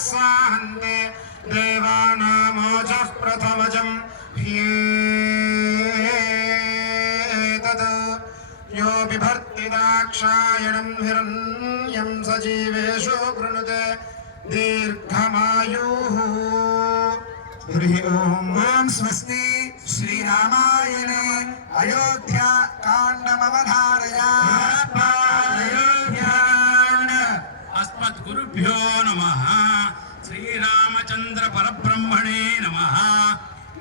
स्वाहन्ते देवानामोजः प्रथमजम् ह्येतत् यो बिभर्ति दाक्षायणम् हिरण्यम् सजीवेषु कृणुते दीर्घमायुः। हरिः ओम्। स्वस्ति श्रीरामायणे अयोध्याकाण्डमवधारयामः। अस्मद्गुरुभ्यो नमः। श्रीरामचन्द्र परब्रह्मणे नमः।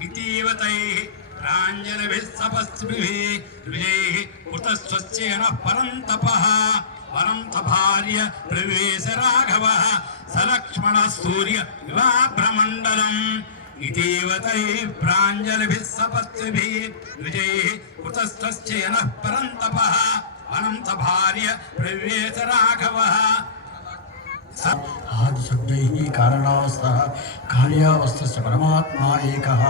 इतीवतैः प्राञ्जलिभिः सपस्विभिः द्विजैः उतस्वस्य नः परन्तपः परन्तभार्य प्रवेश राघवः सलक्ष्मणः सूर्य विवाभ्रमण्डलम्। इतीवतैः प्राञ्जलिभिः सपस्विभिः द्विजैः उतस्वस्य नः परन्तपः परन्तभार्य प्रवेश राघवः। आदि शब्दैः कारणावस्थः कार्यावस्थस्य परमात्मा एकः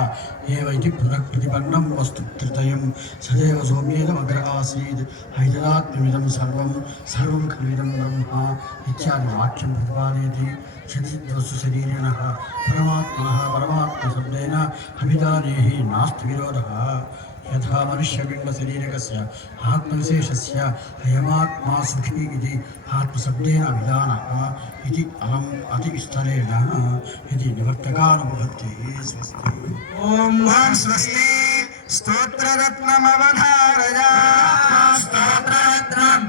एव इति पृथक् प्रतिपन्नं वस्तु त्रितयं सदैव सौम्येदमग्र आसीत् हैदरात्म्यमिदं सर्वं खलुदं ब्रह्म इत्यादि वाक्यं प्रतिपादयति। शरीरवस्तु शरीरिणः परमात्मनः परमात्मशब्देन अभिधानेः नास्ति विरोधः। यथा मनुष्यपिण्डशरीरकस्य आत्मविशेषस्य अयमात्मा सुखी इति आत्मशब्देन अभिधानः इति अलम् अतिविस्तरेण इति निवर्तकानुभवति। स्वस्ति। ॐ स्वस्ति। स्तोत्ररत्नमवधारयामः। स्तोत्ररत्नम्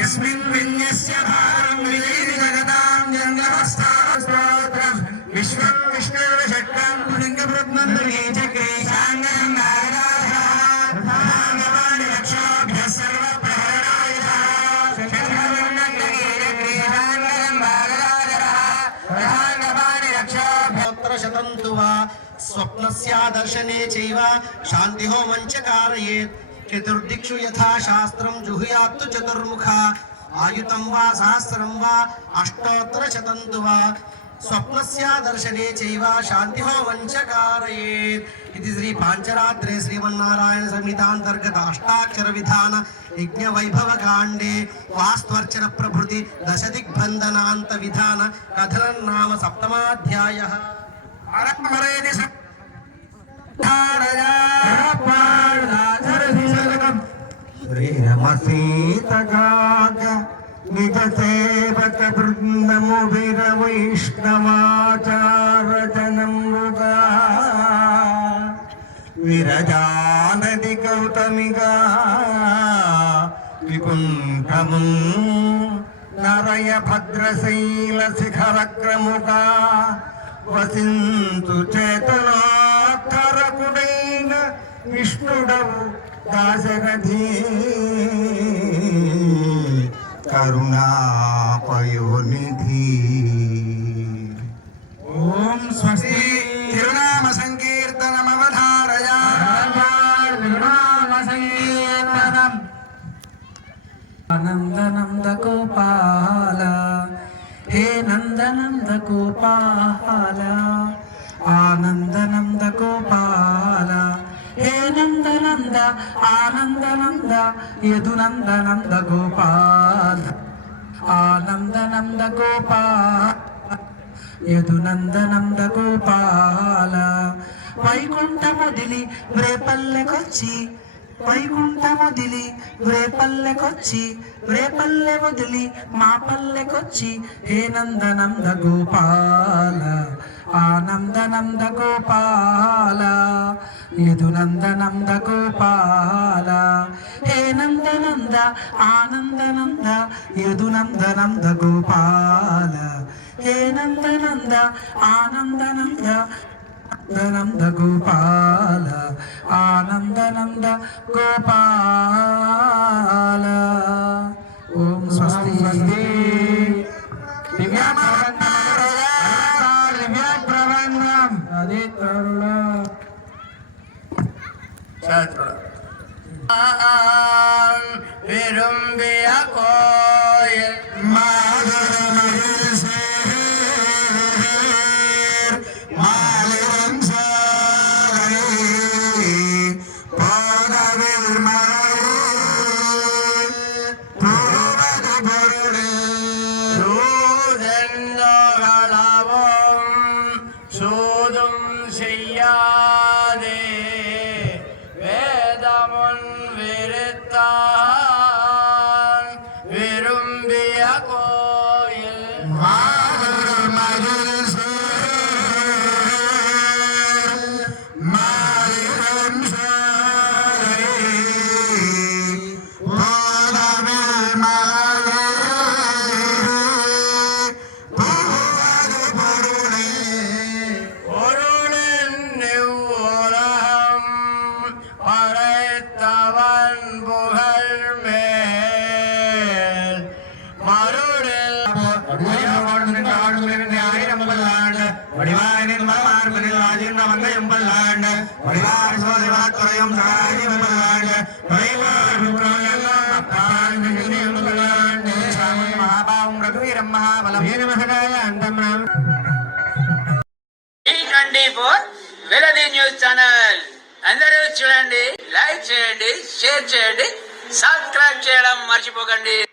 यस्मिन् विन्यस्य भारं विजयति जगतां जङ्गमस्थानस्तोत्रम् विश्वं विष्णुर्षट्कं लिङ्गप्रज्ञन्दरीचक्रेशाङ्गं नारायणाय रक्षोभ्यः सर्वप्रहरणाय शतवर्णक्रीडक्रीडाङ्गं बालराजः रक्षोभ्योत्तरशतं तु वा स्वप्नस्यादर्शने चैव शान्तिहोमं च कारयेत्। चतुर्दिक्षु यथा शास्त्रं जुहुयात्तु चतुर्मुखा आयुतं वा सहस्रं वा अष्टोत्तरशतं तु वा स्वप्नस्यादर्शने चैव शान्तिहोमं च कारयेत्। इति श्री पाञ्चरात्रे श्रीमन्नारायण संहितान्तर्गत अष्टाक्षर विधान यज्ञवैभवकाण्डे वास्त्वर्चन प्रभृति दशदिग्बन्धनान्त विधान कथनं नाम सप्तमाध्यायः। श्रीरमसीतगाग निज सेवक वृंदमुभिर वैष्णवाचारजनं मृगा विरजानदि गौतमिगा विकुण्ठमुं नरय भद्रशैल शिखरक्रमुगा वसिन्तु चेतनात्तरकुडैन विष्णुडवु दाशरथी करुणापयोनिधि। ॐ स्वस्ति। तिरुनाम संकीर्तनमवधारयामः। नंद गोपाल हे नंद गोपाल आनंद नंद गोपाल हे नंद आनंद यदुनंद गोपाल आनंद गोपाल यदुनंद गोपाल వైకుంఠముదిలి వ్రేపల్లెకొచ్చి వైకుంఠముదిలి వ్రేపల్లెకొచ్చి వ్రేపల్లె వదిలి మా పల్లెకొచ్చి హే నంద గోపాల ఆనంద గోపాల యదునంద గోపాల హే నంద ఆనంద యదునంద గోపాల హే నంద ఆనంద नंद गोपाल आनंद गोपाल। ओम स्वस्ति। दिव्याप्रबंधम आदितरुण विरुंबिया कोय E24 వెలది న్యూస్ ఛానల్ అందరూ చూడండి, లైక్ చేయండి, షేర్ చేయండి, సబ్స్క్రైబ్ చేయడం మర్చిపోకండి.